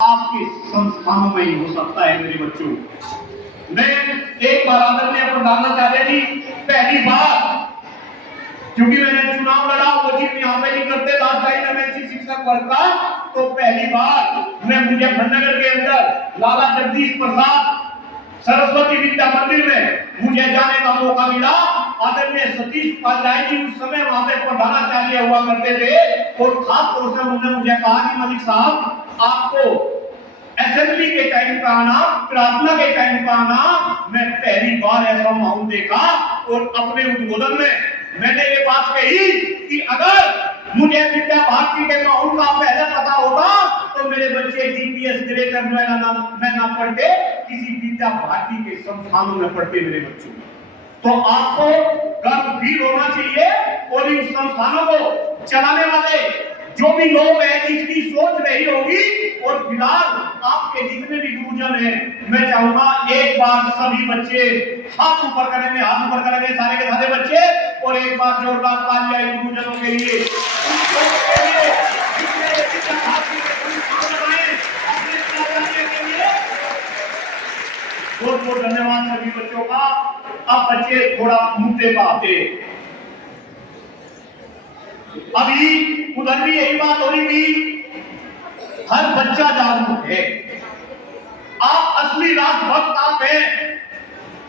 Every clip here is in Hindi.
आपके संस्थानों में ही हो सकता है मेरे बच्चों। मैं एक बार आदरणीय प्रधानमंत्री चाहते थी, पहली बार क्योंकि मैंने चुनाव लड़ा, वो चीज यहाँ पे नहीं करते, लास्ट टाइम मैं शिक्षक वर्ग का, तो पहली बार मैं मुजफ्फरनगर के अंदर लाला जगदीश प्रसाद सरस्वती विद्या मंदिर में मुझे जाने का मौका मिला। आदरणीय सतीश उपाध्याय जी उस समय वहां पे प्रधानाचार्य हुआ करते थे और खास तौर से उन्होंने मुझे कहा कि मलिक साहब, आपको असेंबली के टाइम का आना, प्रार्थना के टाइम का आना, मैं पहली बार ऐसा माहौल देखा। और अपने उद्बोधन में मैंने ये बात कही कि अगर मुझे विद्या भारती के माहौल का पहले पता होता तो मेरे बच्चे डीपीएस ग्रेटर नोएडा में ना पढ़ते, किसी विद्या भारती के संस्थानों में पढ़ते मेरे बच्चों। तो आपको गर्व फील होना चाहिए और इन संस्थानों को चलाने वाले जो भी लोग हैं जिसकी सोच रही होगी, और फिलहाल आपके जितने भी गुरुजन हैं, मैं चाहूंगा एक बार सभी बच्चे हाथ ऊपर करेंगे, हाथ ऊपर करेंगे सारे के सारे बच्चे, और एक बार जोरदार तालियां गुरुजनों के लिए। बहुत बहुत धन्यवाद सभी बच्चों का। अब बच्चे थोड़ा मुद्दे पर आते। अभी उधर भी यही बात हो रही थी, हर बच्चा जागरूक है। आप असली राष्ट्रभक्त आप हैं,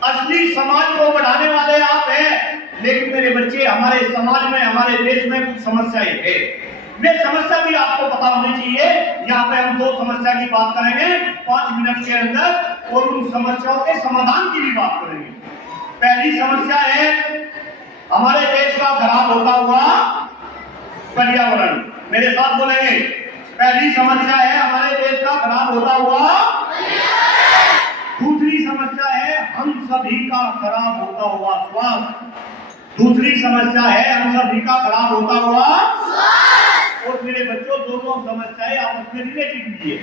असली समाज को बढ़ाने वाले आप हैं। लेकिन मेरे बच्चे, हमारे समाज में, हमारे देश में कुछ समस्याएं है। वे समस्या भी आपको पता होनी चाहिए। यहाँ पे हम दो समस्या की बात करेंगे 5 मिनट के अंदर, और उन समस्याओं के समाधान की भी बात करेंगे। पहली समस्या है हमारे देश का खराब होता हुआ पर्यावरण। मेरे साथ बोलेंगे, पहली समस्या है हमारे देश का खराब होता हुआ। दूसरी समस्या है हम सभी का खराब होता हुआ स्वास्थ्य। दूसरी समस्या है हम सभी का खराब होता हुआ। और मेरे बच्चों, दोनों समस्याएं आपस में रिलेटेड भी है।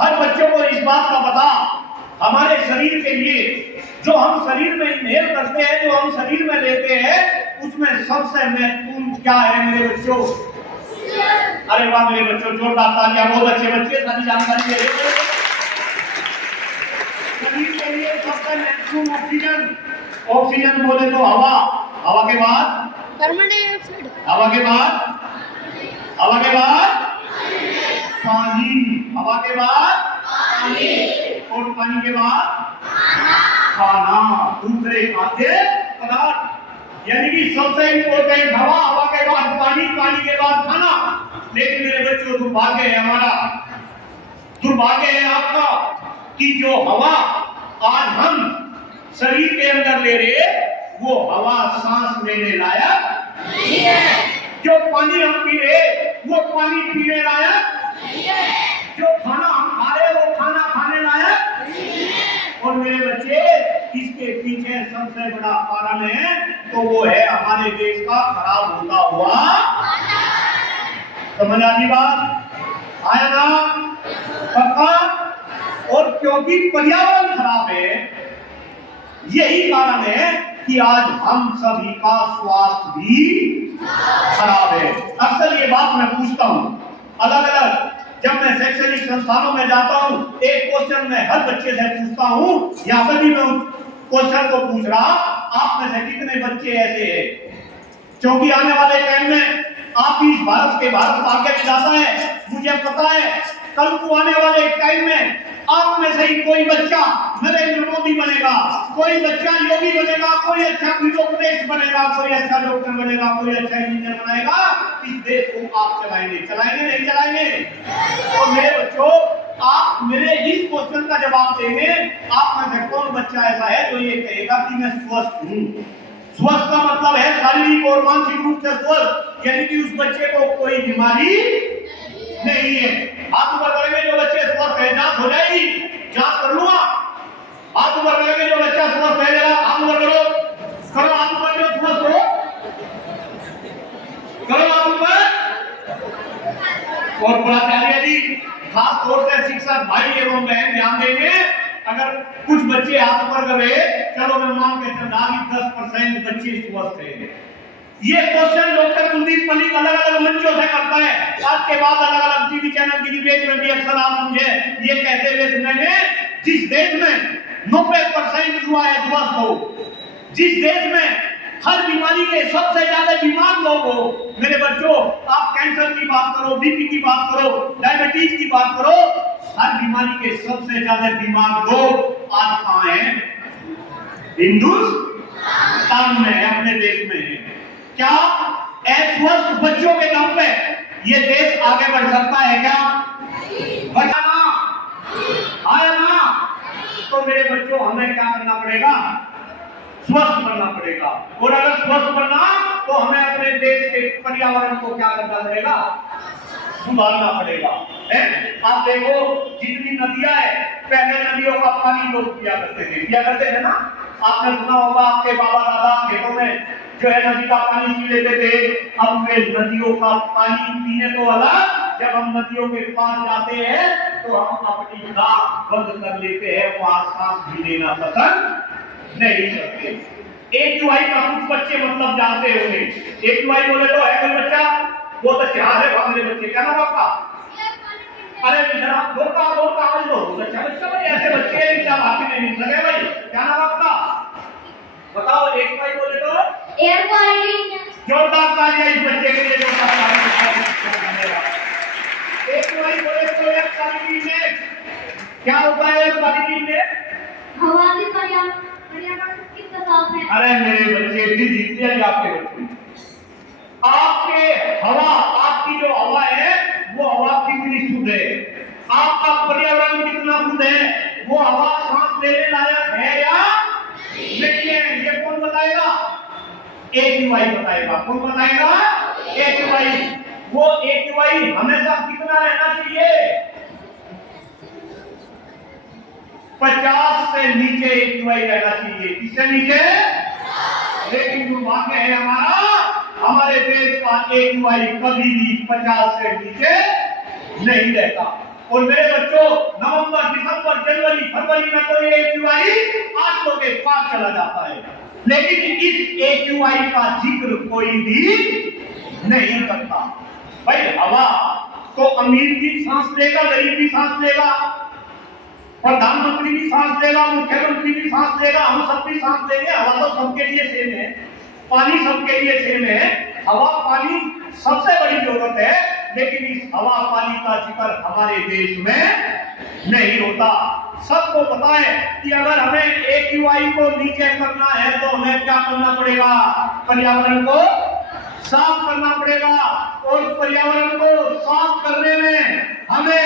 हर बच्चों को इस बात का पता, हमारे शरीर के लिए जो हम शरीर में इनहेल करते हैं, जो हम शरीर में लेते हैं, उसमें सबसे महत्वपूर्ण क्या है मेरे बच्चों? अरे वाह मेरे बच्चों, जोरदार तालियां, बहुत अच्छे बच्चे, सारी जानकारी दे रहे हैं। शरीर के लिए सबसे महत्वपूर्ण ऑक्सीजन। ऑक्सीजन बोले तो हवा, हवा के बाद कार्बन डाइऑक्साइड, हवा के बाद, हवा के बाद पानी, हवा के बाद पानी, और पानी के बाद खाना, दूसरे खाद्य पदार्थ। यानी कि सबसे इंपॉर्टेंट हवा, हवा के बाद पानी, पानी के बाद खाना। लेकिन मेरे बच्चों, दुर्भाग्य है हमारा, दुर्भाग्य है आपका कि जो हवा आज हम शरीर के अंदर ले रहे, वो हवा सांस लेने लायक नहीं है। जो पानी हम पी रहे, वो पानी पीने लायक नहीं है। जो खाना हम खा रहे, वो खाना खाने लायक नहीं है। और मेरे बच्चे, इसके पीछे सबसे बड़ा कारण है, तो वो है हमारे देश का खराब होता हुआ। समझ आती बात? आया ना? पक्का? और क्योंकि पर्यावरण खराब है, यही कारण है कि आज हम सभी का स्वास्थ्य भी खराब है। अक्सर ये बात मैं पूछता हूँ, अलग अलग जब मैं शैक्षणिक संस्थानों में जाता हूँ, एक क्वेश्चन मैं हर बच्चे से पूछता हूँ। यहाँ पर भी मैं उस क्वेश्चन को पूछ रहा, आप में से कितने बच्चे ऐसे हैं? क्योंकि आने वाले टाइम में आप इस भारत आगे जाता है, मुझे पता है कल को आने वाले टाइम में आप में से ही कोई बच्चा नरेंद्र मोदी बनेगा, कोई बच्चा योगी बनेगा, कोई अच्छा फिलोक्रेट बनेगा, कोई अच्छा डॉक्टर बनेगा, कोई अच्छा इंजीनियर बनेगा। इस देश को आप चलाएंगे, चलाएंगे नहीं चलाएंगे? और मेरे बच्चों, आप मेरे इस क्वेश्चन का जवाब देंगे, आप में से कौन बच्चा ऐसा है जो ये कहेगा कि मैं स्वस्थ हूँ? स्वस्थ का मतलब है शारीरिक और मानसिक रूप से स्वस्थ, यानी कि उस बच्चे को कोई बीमारी नहीं है। हाथ ऊपर करेंगे जो बच्चे स्वस्थ है, जांच हो जाएगी, जांच कर लूंगा। हाथ ऊपर करेंगे जो बच्चा स्वस्थ है, जरा हाथ ऊपर करो, करो हाथ ऊपर जो स्वस्थ हो, करो हाथ ऊपर। और प्राचार्य जी, खास तौर से शिक्षक भाई एवं बहन ध्यान देंगे, अगर कुछ बच्चे हाथ ऊपर कर रहे, चलो मैं मान के चल रहा 10% बच्चे स्वस्थ है, ये क्वेश्चन डॉक्टर कुलदीप मलिक अलग अलग मंचों से करता है। आज के बाद अलग अलग टीवी चैनल की डिबेट में भी अक्सर आप मुझे ये कहते हुए सुनेंगे, जिस देश में 90% हुआ है स्वस्थ हो, जिस देश में हर बीमारी के सबसे ज्यादा बीमार लोग हो, मेरे बच्चों आप कैंसर की बात करो, बीपी की बात करो, डायबिटीज की बात करो, हर बीमारी के सबसे ज्यादा बीमार लोग आज कहां हैं? हिंदुस्तान में है, अपने देश में है। क्या अस्वस्थ बच्चों के दम पे ये देश आगे बढ़ सकता है क्या? बताना आया ना? तो मेरे बच्चों हमें क्या करना पड़ेगा? स्वस्थ बनना पड़ेगा। और अगर स्वस्थ बनना तो हमें अपने देश के पर्यावरण को क्या करना पड़ेगा? सुधारना पड़ेगा। आप देखो जितनी नदियां है, पहले नदियों का पानी लोग पिया करते थे ना। आपने सुना होगा आपके बाबा दादा खेतों में जो है नदी का पानी पी लेते थे। अब वे नदियों का पानी पीने तो अलग, जब हम नदियों के पास जाते हैं तो हम अपनी नाक बंद कर लेते हैं, वहां सांस भी लेना पसंद नहीं करते। AQI का कुछ बच्चे मतलब जानते होंगे। AQI बोले तो है कोई बच्चा बहुत अच्छा है मेरे बच्चे, क्या नाम आपका? अरे जरा बोलता आज लो अच्छा बच्चा भाई, ऐसे बच्चे क्या बात नहीं लगे भाई, क्या नाम आपका बताओ? AQI बोले तो एयर क्वालिटी। जोरदार तालियां इस बच्चे के लिए जो AQI बोले तो एयर क्वालिटी में क्या होता है? एयर क्वालिटी में हवा की पर्यावरण कितना साफ है। अरे मेरे बच्चे दिल जीत लिया आपके बच्चे। आपके हवा, आपकी जो हवा है वो हवा कितनी शुद्ध है, आपका पर्यावरण कितना शुद्ध है, वो हवा सांस लेने लायक है या नहीं है? ये कौन बताएगा? AQI बताएगा। कौन बताएगा? AQI। वो AQI हमेशा कितना रहना चाहिए? 50 से नीचे AQI रहना चाहिए। किससे नीचे? लेकिन दुर्भाग्य है हमारे देश का AQI कभी भी 50 से नीचे नहीं रहता। और मेरे बच्चों नवंबर, दिसंबर, जनवरी, फरवरी में तो ये AQI 800 के पार चला जाता है, लेकिन इस AQI का जिक्र कोई भी नहीं करता। भाई हवा तो अमीर भी सांस लेगा, गरीब भी सांस लेगा, प्रधानमंत्री भी सांस लेगा, मुख्यमंत्री भी सांस लेगा, हम सब भी सांस लेंगे। हवा तो सबके लिए सेम है, पानी सबके लिए सेम है। हवा पानी सबसे बड़ी जरूरत है, लेकिन इस हवा पानी का जिक्र हमारे देश में नहीं होता। सबको पता है कि अगर हमें AQI को नीचे करना है तो हमें क्या करना पड़ेगा? पर्यावरण को साफ करना पड़ेगा। और पर्यावरण को साफ करने में हमें,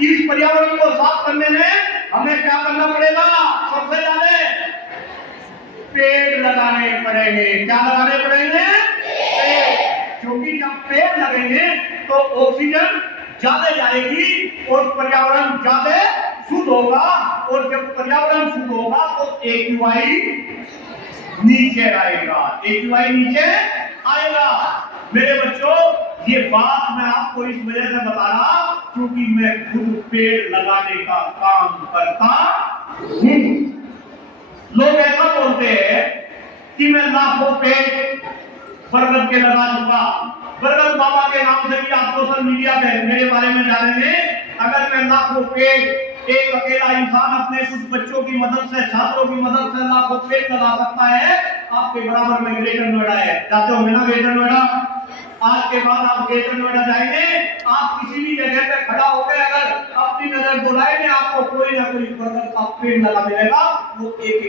इस पर्यावरण को साफ करने में हमें क्या करना पड़ेगा? सबसे ज्यादा पेड़ लगाने पड़ेंगे। क्या लगाने पड़ेंगे? पेड़। क्योंकि जब पेड़ लगेंगे तो ऑक्सीजन ज्यादा जाएगी और पर्यावरण ज्यादा शुद्ध होगा, और जब पर्यावरण शुद्ध होगा तो AQI नीचे आएगा। AQI नीचे आएगा। मेरे बच्चों ये बात मैं आपको इस वजह से बता रहा क्योंकि मैं खुद पेड़ लगाने का काम करता हूं। लोग ऐसा बोलते हैं कि मैं लाखों पेड़ बरगद के लगा चुका। बरगद बाबा के नाम से भी आप सोशल मीडिया पे मेरे बारे में जानेंगे। अगर मैं लाखों पेड़, एक अकेला इंसान अपने कुछ बच्चों की मदद से, छात्रों की मदद से लाखों पेड़ लगा सकता है। आपके बराबर में ग्रेटर नोएडा है, जाते होंगे ना ग्रेटर नोएडा? आज के बाद आप ग्रेटर नोएडा जाएंगे, आप किसी भी जगह पे खड़ा होकर अगर अपनी नजर बुलाएंगे, आपको कोई ना कोई बरगद का पेड़ लगा मिलेगा। वो एक